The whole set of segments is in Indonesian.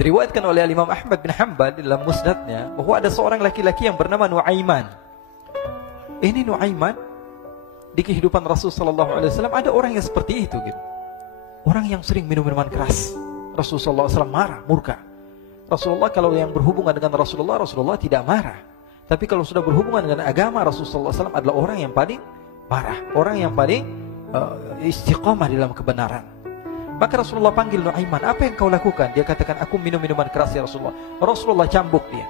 Diriwayatkan oleh Imam Ahmad bin Hanbal dalam musnadnya bahwa ada seorang laki-laki yang bernama Nuaiman. Ini Nuaiman di kehidupan Rasulullah SAW ada orang yang seperti itu gitu. Orang yang sering minum minuman keras. Rasulullah SAW marah, murka. Rasulullah kalau yang berhubungan dengan Rasulullah tidak marah. Tapi kalau sudah berhubungan dengan agama, Rasulullah SAW adalah orang yang paling marah, orang yang paling istiqamah dalam kebenaran. Maka Rasulullah panggil Nuaiman, apa yang kau lakukan? Dia katakan, aku minum minuman keras ya Rasulullah. Rasulullah cambuk dia.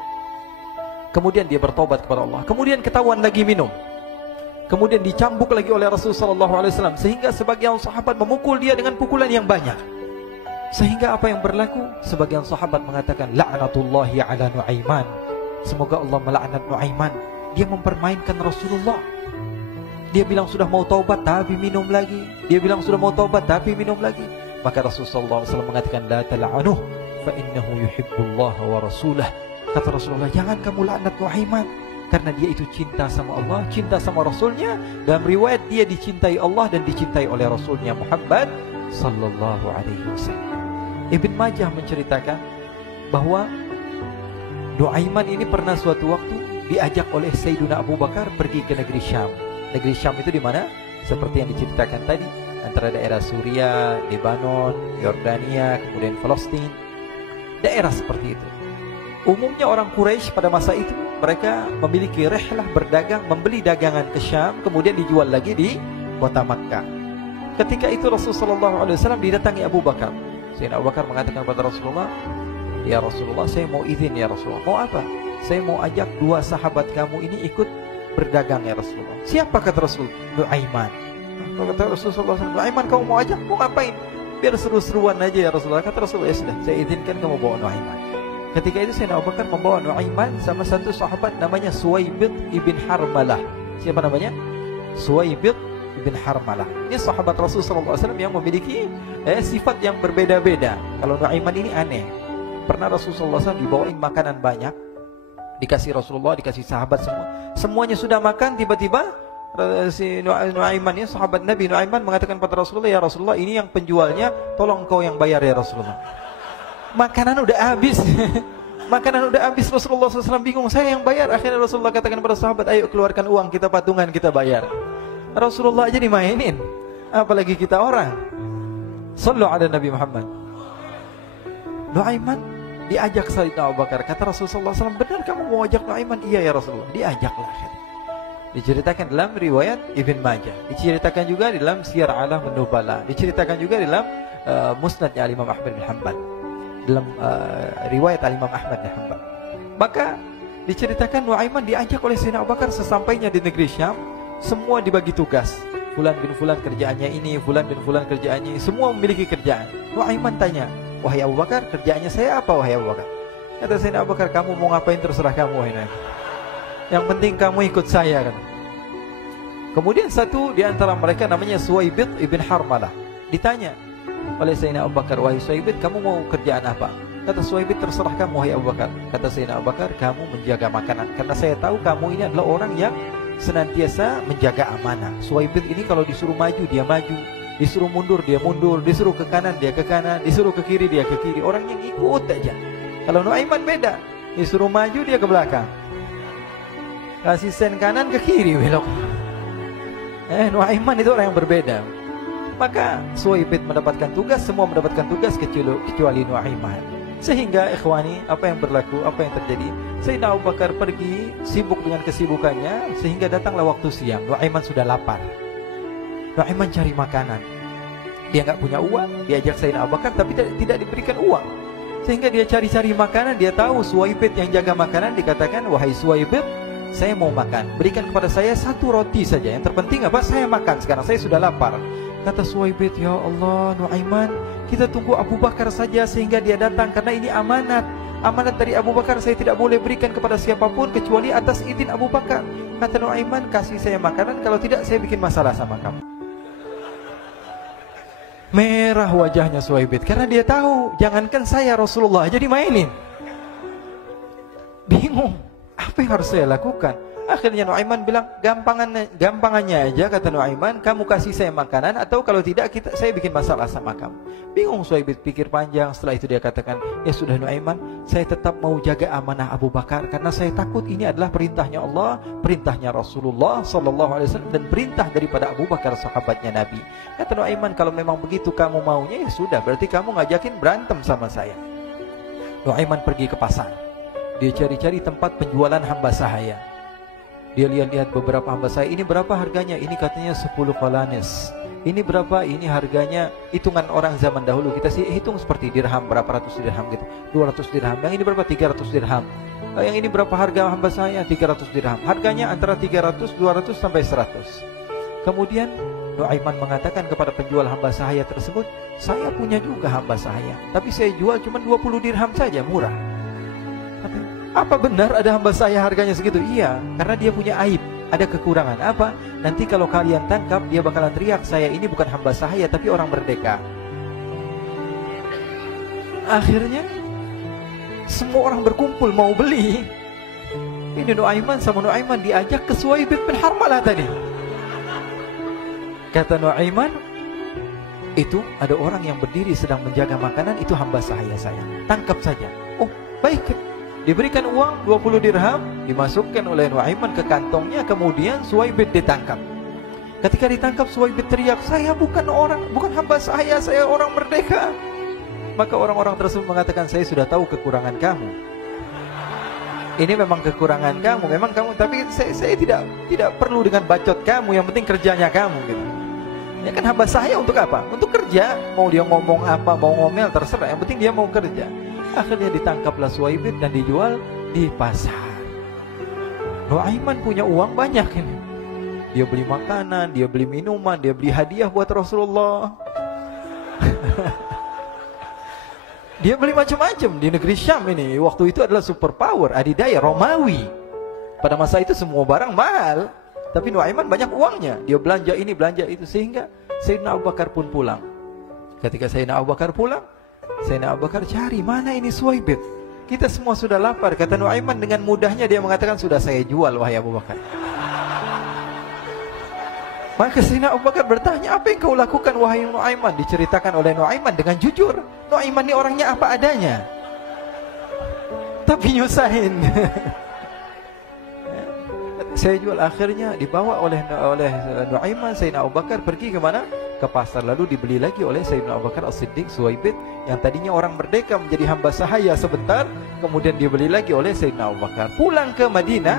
Kemudian dia bertobat kepada Allah. Kemudian ketahuan lagi minum. Kemudian dicambuk lagi oleh Rasulullah SAW. Sehingga sebagian sahabat memukul dia dengan pukulan yang banyak. Sehingga apa yang berlaku? Sebagian sahabat mengatakan, la'natullahi ala Nuaiman. Semoga Allah melaknat Nuaiman. Dia mempermainkan Rasulullah. Dia bilang sudah mau taubat tapi minum lagi. Dia bilang sudah mau taubat tapi minum lagi. Maka Rasulullah SAW mengatakan, la tal'anuh fa innahu yuhibbullah wa rasulah. Kata Rasulullah, jangan kamu laknat Nuaiman, karena dia itu cinta sama Allah, cinta sama Rasulnya. Dalam riwayat dia dicintai Allah dan dicintai oleh Rasulnya Muhammad sallallahu alaihi wasallam. Ibn Majah menceritakan bahwa Nuaiman ini pernah suatu waktu diajak oleh Sayyidina Abu Bakar pergi ke negeri Syam. Negeri Syam itu di mana? Seperti yang diceritakan tadi, antara daerah Suria, Lebanon, Yordania, kemudian Palestina. Daerah seperti itu. Umumnya orang Quraisy pada masa itu mereka memiliki rihlah berdagang, membeli dagangan ke Syam, kemudian dijual lagi di kota Makkah. Ketika itu Rasulullah SAW didatangi Abu Bakar. Sayyidina Abu Bakar mengatakan kepada Rasulullah, ya Rasulullah, saya mau izin ya Rasulullah. Mau apa? Saya mau ajak dua sahabat kamu ini ikut berdagang ya Rasulullah. Siapa kata Rasul? Nuaiman. Kata Rasulullah SAW, Nuaiman kamu mau ajak? Mau ngapain? Biar seru-seruan aja ya Rasulullah. Kata Rasulullah, ya sudah, saya izinkan kamu bawa Nuaiman. Ketika itu Sayyidina Abu Bakar membawa Nuaiman sama satu sahabat namanya Suwaibid ibn Harmalah. Siapa namanya? Suwaibid ibn Harmalah. Ini sahabat Rasulullah SAW yang memiliki sifat yang berbeda-beda. Kalau Nuaiman ini aneh. Pernah Rasulullah SAW dibawain makanan banyak, dikasih Rasulullah, dikasih sahabat semua. Semuanya sudah makan, tiba-tiba si Nuaiman ya, sahabat Nabi Nuaiman mengatakan kepada Rasulullah, ya Rasulullah, ini yang penjualnya, tolong kau yang bayar ya Rasulullah. Makanan udah habis. Makanan udah habis. Rasulullah SAW bingung, saya yang bayar. Akhirnya Rasulullah katakan kepada sahabat, ayo keluarkan uang, kita patungan, kita bayar. Rasulullah aja dimainin, apalagi kita orang. Sallu ala Nabi Muhammad. Nuaiman diajak Sayyidina Abu Bakar. Kata Rasulullah SAW, benar kamu mau ajak Nuaiman? Iya ya Rasulullah. Diajaklah. Diceritakan dalam riwayat Ibn Majah, diceritakan juga dalam Siyar A'lam An-Nubala, diceritakan juga dalam Musnadnya Imam Ahmad bin Hanbal, dalam riwayat Imam Ahmad bin Hanbal. Maka diceritakan Nuaiman diajak oleh Sayyidina Abu Bakar. Sesampainya di negeri Syam, semua dibagi tugas. Fulan bin Fulan kerjaannya ini, Fulan bin Fulan kerjaannya ini, semua memiliki kerjaan. Nuaiman tanya, wahai Abu Bakar, kerjaannya saya apa wahai Abu Bakar? Kata Sayyidina Abu Bakar, kamu mau ngapain terserah kamu wahai Nabi. Yang penting kamu ikut saya kan. Kemudian satu di antara mereka namanya Suwaibid ibn Harmalah. Ditanya oleh Sayyidina Abu Bakar, wahai Suwaibid, kamu mau kerjaan apa? Kata Suwaibid, terserah kamu wahai Abu Bakar. Kata Sayyidina Abu Bakar, kamu menjaga makanan, karena saya tahu kamu ini adalah orang yang senantiasa menjaga amanah. Suwaibid ini kalau disuruh maju dia maju, disuruh mundur dia mundur, disuruh ke kanan dia ke kanan, disuruh ke kiri dia ke kiri. Orang yang ikut aja. Kalau Nuaiman beda, disuruh maju dia ke belakang, kasih sen kanan ke kiri belok. Nuaiman itu orang yang berbeda. Maka Suwaibid mendapatkan tugas, semua mendapatkan tugas kecuali Nuaiman. Sehingga ikhwani, apa yang berlaku, apa yang terjadi? Sayyidina Abu Bakar pergi sibuk dengan kesibukannya, sehingga datanglah waktu siang. Nuaiman sudah lapar. Nuaiman cari makanan. Dia nggak punya uang, diajak Sayyidina Abu Bakar tapi tidak diberikan uang. Sehingga dia cari-cari makanan. Dia tahu Suwaibid yang jaga makanan. Dikatakan, wahai Suwaibid, saya mau makan, berikan kepada saya satu roti saja. Yang terpenting apa? Saya makan sekarang, saya sudah lapar. Kata Suwaibid, ya Allah Nuaiman, kita tunggu Abu Bakar saja sehingga dia datang, karena ini amanat. Amanat dari Abu Bakar, saya tidak boleh berikan kepada siapapun kecuali atas izin Abu Bakar. Kata Nuaiman, kasih saya makanan, kalau tidak saya bikin masalah sama kamu. Merah wajahnya Suwaibid, karena dia tahu, jangankan saya, Rasulullah aja dimainin. Bingung, apa yang harus saya lakukan? Akhirnya Nuaiman bilang, gampangannya aja, kata Nuaiman, kamu kasih saya makanan, atau kalau tidak saya bikin masalah sama kamu. Bingung Suhaib pikir panjang. Setelah itu dia katakan, ya sudah Nuaiman, saya tetap mau jaga amanah Abu Bakar, karena saya takut ini adalah perintahnya Allah, perintahnya Rasulullah SAW, dan perintah daripada Abu Bakar sahabatnya Nabi. Kata Nuaiman, kalau memang begitu kamu maunya, ya sudah, berarti kamu ngajakin berantem sama saya. Nuaiman pergi ke pasar. Dia cari-cari tempat penjualan hamba sahaya. Dia lihat-lihat beberapa hamba sahaya. Ini berapa harganya? Ini katanya 10 qalanis. Ini berapa? Ini harganya, hitungan orang zaman dahulu, kita sih hitung seperti dirham, berapa ratus dirham gitu, 200 dirham. Yang ini berapa? 300 dirham. Yang ini berapa harga hamba sahaya? 300 dirham. Harganya antara 300, 200 sampai 100. Kemudian Nuaiman mengatakan kepada penjual hamba sahaya tersebut, saya punya juga hamba sahaya, tapi saya jual cuma 20 dirham saja, murah. Apa benar ada hamba saya harganya segitu? Iya, karena dia punya aib, ada kekurangan. Apa? Nanti kalau kalian tangkap, dia bakalan teriak, saya ini bukan hamba sahaya, tapi orang merdeka. Akhirnya semua orang berkumpul mau beli. Ini Nuaiman sama Nuaiman diajak ke Suhaib bin Harmalah tadi. Kata Nuaiman, itu ada orang yang berdiri sedang menjaga makanan, itu hamba sahaya saya, tangkap saja. Oh, baik. Diberikan uang 20 dirham, dimasukkan oleh Nuaiman ke kantongnya, kemudian Suhaib ditangkap. Ketika ditangkap, Suhaib teriak, saya bukan hamba saya orang merdeka. Maka orang-orang tersebut mengatakan, saya sudah tahu kekurangan kamu. Ini memang kekurangan kamu, memang kamu, tapi saya tidak perlu dengan bacot kamu, yang penting kerjanya kamu gitu. Ya kan hamba saya untuk apa? Untuk kerja. Mau dia ngomong apa, mau ngomel, terserah, yang penting dia mau kerja. Akhirnya ditangkaplah Suhaib dan dijual di pasar. Nuaiman punya uang banyak ini. Dia beli makanan, dia beli minuman, dia beli hadiah buat Rasulullah. Dia beli macam-macam di negeri Syam ini. Waktu itu adalah superpower, adidaya, Romawi. Pada masa itu semua barang mahal. Tapi Nuaiman banyak uangnya. Dia belanja ini, belanja itu. Sehingga Sayyidina Abu Bakar pun pulang. Ketika Sayyidina Abu Bakar pulang, Sayyidina Abu Bakar cari, mana ini Suhaib? Kita semua sudah lapar. Kata Nuaiman dengan mudahnya dia mengatakan, sudah saya jual wahai Abu Bakar. Maka Sayyidina Abu Bakar bertanya, apa yang kau lakukan wahai Nuaiman? Diceritakan oleh Nuaiman dengan jujur. Nuaiman ini orangnya apa adanya, tapi nyusahin. Saya jual. Akhirnya dibawa oleh Nuaiman, Sayyidina Abu Bakar pergi ke mana? Ke pasar. Lalu dibeli lagi oleh Sayyidina Abu Bakar As-Siddiq Suhaib, yang tadinya orang merdeka menjadi hamba sahaya sebentar, kemudian dibeli lagi oleh Sayyidina Abu Bakar. Pulang ke Madinah,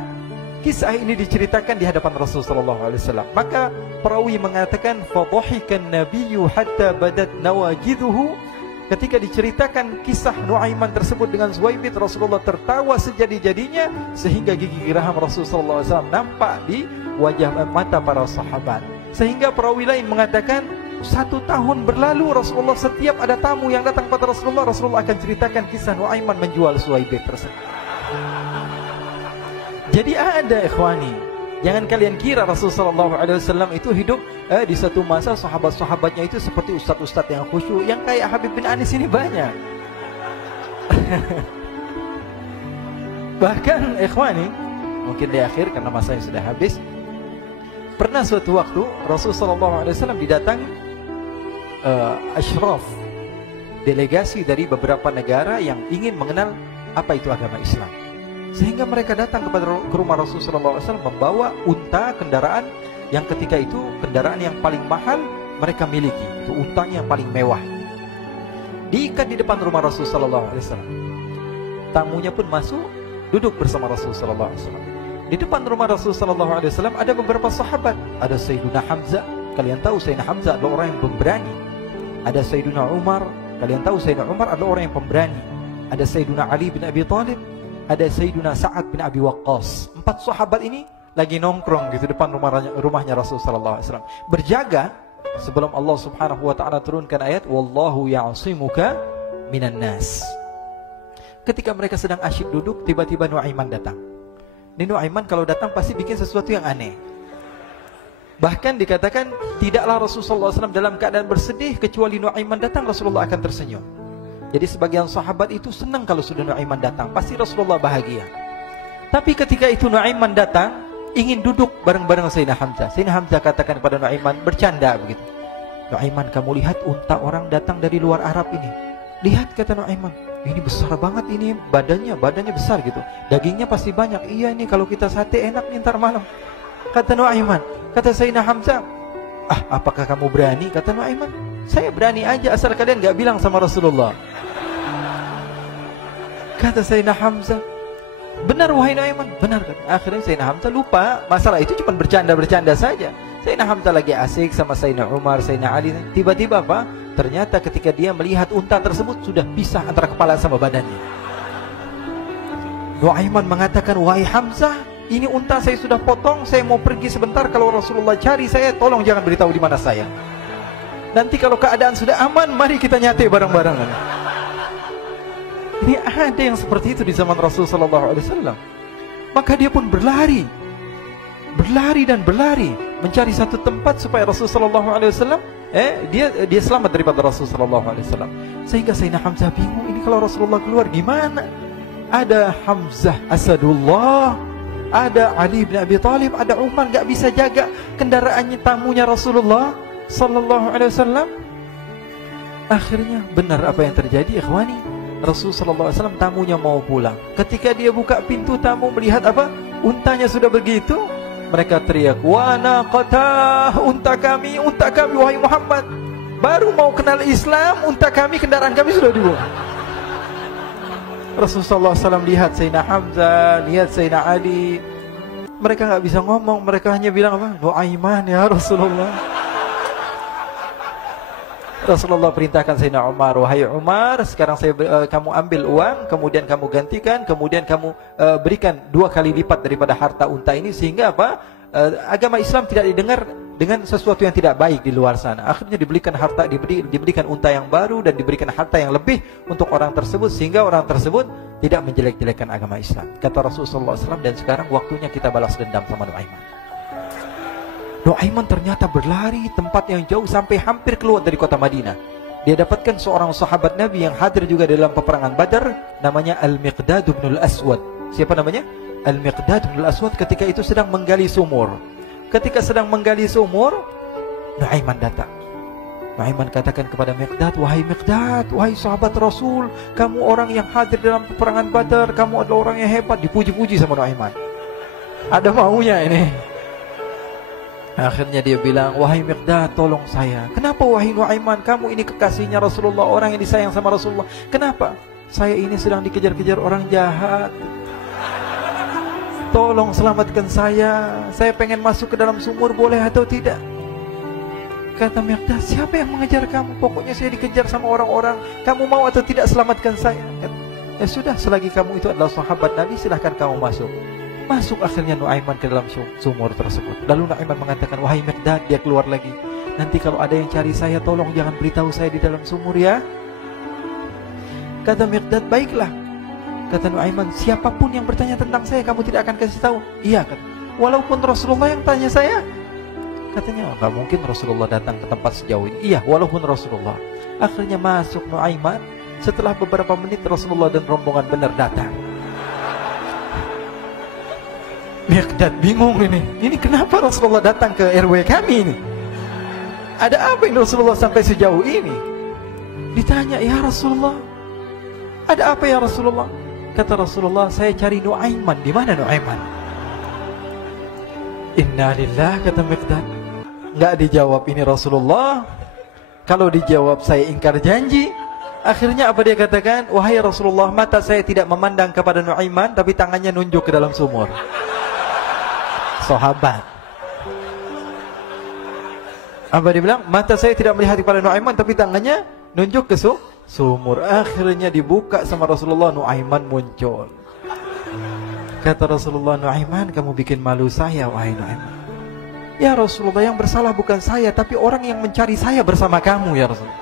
kisah ini diceritakan di hadapan Rasulullah SAW. Maka perawi mengatakan, fadhahikan nabiyyu hatta badat nawajiduhu. Ketika diceritakan kisah Nuaiman tersebut dengan Suhaib, Rasulullah tertawa sejadi-jadinya sehingga gigi geraham Rasulullah SAW nampak di wajah mata para sahabat. Sehingga perawi lain mengatakan, 1 tahun berlalu Rasulullah, setiap ada tamu yang datang pada Rasulullah, Rasulullah akan ceritakan kisah Nuaiman menjual Suhaib tersebut. Jadi ada ikhwani, jangan kalian kira Rasulullah SAW itu hidup di satu masa sahabat-sahabatnya itu seperti ustadz-ustadz yang khusyuk, yang kayak Habib bin Anis ini banyak. Bahkan ikhwani, mungkin di akhir karena masanya sudah habis, pernah suatu waktu Rasulullah SAW didatangi asyraf, delegasi dari beberapa negara yang ingin mengenal apa itu agama Islam. Sehingga mereka datang ke rumah Rasulullah SAW membawa unta, kendaraan yang ketika itu kendaraan yang paling mahal mereka miliki. Itu untanya yang paling mewah. Diikat di depan rumah Rasulullah SAW. Tamunya pun masuk, duduk bersama Rasulullah SAW. Di depan rumah Rasulullah SAW ada beberapa sahabat. Ada Sayyiduna Hamzah. Kalian tahu Sayyidina Hamzah adalah orang yang pemberani. Ada Sayyiduna Umar. Kalian tahu Sayyidina Umar adalah orang yang pemberani. Ada Sayyiduna Ali bin Abi Thalib. Ada Sayyiduna Sa'ad bin Abi Waqqas. 4 sahabat ini lagi nongkrong gitu depan rumahnya Rasulullah SAW, berjaga sebelum Allah Subhanahu wa taala turunkan ayat wallahu ya'simuka minan nas. Ketika mereka sedang asyik duduk, tiba-tiba Nuaiman datang. Ini Nuaiman kalau datang pasti bikin sesuatu yang aneh. Bahkan dikatakan tidaklah Rasulullah SAW dalam keadaan bersedih, kecuali Nuaiman datang Rasulullah akan tersenyum. Jadi sebagian sahabat itu senang kalau sudah Nuaiman datang, pasti Rasulullah bahagia. Tapi ketika itu Nuaiman datang, ingin duduk bareng-bareng Sayyidina Hamzah. Sayyidina Hamzah katakan kepada Nuaiman, bercanda begitu. Nuaiman, kamu lihat unta orang datang dari luar Arab ini. Lihat, kata Nuaiman, ini besar banget ini, badannya besar gitu. Dagingnya pasti banyak. Iya nih, kalau kita sate enak nih ntar malam. Kata Nuaiman. Kata Sayyidina Hamzah, apakah kamu berani? Kata Nuaiman, saya berani aja asal kalian gak bilang sama Rasulullah. Kata Sayyidina Hamzah, benar wahai Nuaiman, benar. Akhirnya Sayyidina Hamzah lupa masalah itu, cuma bercanda-bercanda saja. Sayyidina Hamzah lagi asik sama Sayyidina Umar, Sayyidina Ali. Tiba-tiba apa? Ternyata ketika dia melihat unta tersebut sudah pisah antara kepala sama badannya. Nuaiman mengatakan, wahai Hamzah, ini unta saya sudah potong, saya mau pergi sebentar. Kalau Rasulullah cari saya, tolong jangan beritahu di mana saya. Nanti kalau keadaan sudah aman, mari kita nyate bareng-bareng. Ini ada yang seperti itu di zaman Rasulullah SAW. Maka dia pun berlari dan berlari mencari satu tempat supaya Rasulullah SAW dia selamat daripada Rasulullah SAW. Sehingga Sayyidina Hamzah bingung, ini kalau Rasulullah keluar gimana? Ada Hamzah Asadullah, ada Ali bin Abi Thalib, ada Umar, gak bisa jaga kendaraannya, tamunya Rasulullah SAW. Akhirnya benar apa yang terjadi, ikhwani. Rasulullah SAW tamunya mau pulang. Ketika dia buka pintu tamu melihat apa? Untanya sudah begitu. Mereka teriak, wa naqatah, unta kami wahai Muhammad. Baru mau kenal Islam, unta kami, kendaraan kami sudah dibuang. Rasulullah SAW lihat Sayyidina Hamzah, lihat Sayyidina Ali. Mereka gak bisa ngomong, mereka hanya bilang apa? Nuaiman ya Rasulullah. Rasulullah perintahkan Sayyidina Umar, wahai Umar, sekarang kamu ambil uang, kemudian kamu gantikan, kemudian kamu berikan 2 kali lipat daripada harta unta ini, sehingga apa? Agama Islam tidak didengar dengan sesuatu yang tidak baik di luar sana. Akhirnya diberikan harta, diberikan unta yang baru dan diberikan harta yang lebih untuk orang tersebut, sehingga orang tersebut tidak menjelek-jelekan agama Islam. Kata Rasulullah SAW, dan sekarang waktunya kita balas dendam sama Nuaiman. Nuaiman ternyata berlari tempat yang jauh sampai hampir keluar dari kota Madinah. Dia dapatkan seorang sahabat Nabi yang hadir juga dalam peperangan Badar, namanya Al-Miqdad bin Al-Aswad. Siapa namanya? Al-Miqdad bin Al-Aswad ketika itu sedang menggali sumur. Ketika sedang menggali sumur, Nuaiman datang. Nuaiman katakan kepada Miqdad, wahai Miqdad, wahai sahabat Rasul, kamu orang yang hadir dalam peperangan Badar, kamu adalah orang yang hebat. Dipuji-puji sama Nuaiman. Ada maunya ini. Akhirnya dia bilang, wahai Miqdad, tolong saya. Kenapa wahai Nuaiman? Kamu ini kekasihnya Rasulullah, orang yang disayang sama Rasulullah. Kenapa? Saya ini sedang dikejar-kejar orang jahat. Tolong selamatkan saya. Saya pengen masuk ke dalam sumur, boleh atau tidak? Kata Miqdad, siapa yang mengejar kamu? Pokoknya saya dikejar sama orang-orang. Kamu mau atau tidak selamatkan saya? Ya sudah, selagi kamu itu adalah sahabat Nabi, silahkan kamu masuk. Masuk akhirnya Nuaiman ke dalam sumur tersebut. Lalu Nuaiman mengatakan, wahai Miqdad, dia keluar lagi. Nanti kalau ada yang cari saya, tolong jangan beritahu saya di dalam sumur ya. Kata Miqdad, baiklah. Kata Nuaiman, siapapun yang bertanya tentang saya, kamu tidak akan kasih tahu. Iya, kata. Walaupun Rasulullah yang tanya saya. Katanya, nggak mungkin Rasulullah datang ke tempat sejauh ini. Iya, walaupun Rasulullah. Akhirnya masuk Nuaiman. Setelah beberapa menit Rasulullah dan rombongan benar datang. Miqdad bingung ini. Ini kenapa Rasulullah datang ke RW kami ini? Ada apa yang Rasulullah sampai sejauh ini? Ditanya, ya Rasulullah, ada apa ya Rasulullah? Kata Rasulullah, saya cari Nuaiman. Di mana Nuaiman? Inna lillah, kata Miqdad. Nggak dijawab ini Rasulullah. Kalau dijawab saya ingkar janji. Akhirnya apa dia katakan? Wahai Rasulullah, mata saya tidak memandang kepada Nuaiman, tapi tangannya nunjuk ke dalam sumur. Sahabat. Apa dia bilang? Mata saya tidak melihat kepada Nuaiman, tapi tangannya nunjuk ke sumur. Akhirnya dibuka sama Rasulullah, Nuaiman muncul. Kata Rasulullah, Nuaiman, kamu bikin malu saya, wahai Nuaiman. Ya Rasulullah, yang bersalah bukan saya, tapi orang yang mencari saya bersama kamu, ya Rasulullah.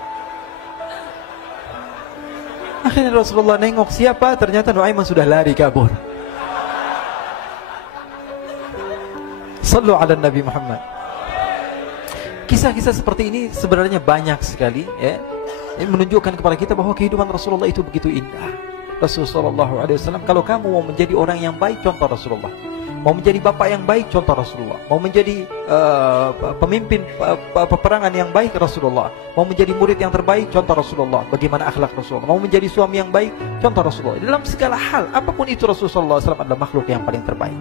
Akhirnya Rasulullah nengok siapa, ternyata Nuaiman sudah lari kabur. Sallu ala Nabi Muhammad. Kisah-kisah seperti ini sebenarnya banyak sekali, ya. Ini menunjukkan kepada kita bahwa kehidupan Rasulullah itu begitu indah. Rasulullah SAW, kalau kamu mau menjadi orang yang baik, contoh Rasulullah. Mau menjadi bapak yang baik, contoh Rasulullah. Mau menjadi pemimpin peperangan yang baik, Rasulullah. Mau menjadi murid yang terbaik, contoh Rasulullah. Bagaimana akhlak Rasulullah. Mau menjadi suami yang baik, contoh Rasulullah. Dalam segala hal, apapun itu Rasulullah SAW adalah makhluk yang paling terbaik.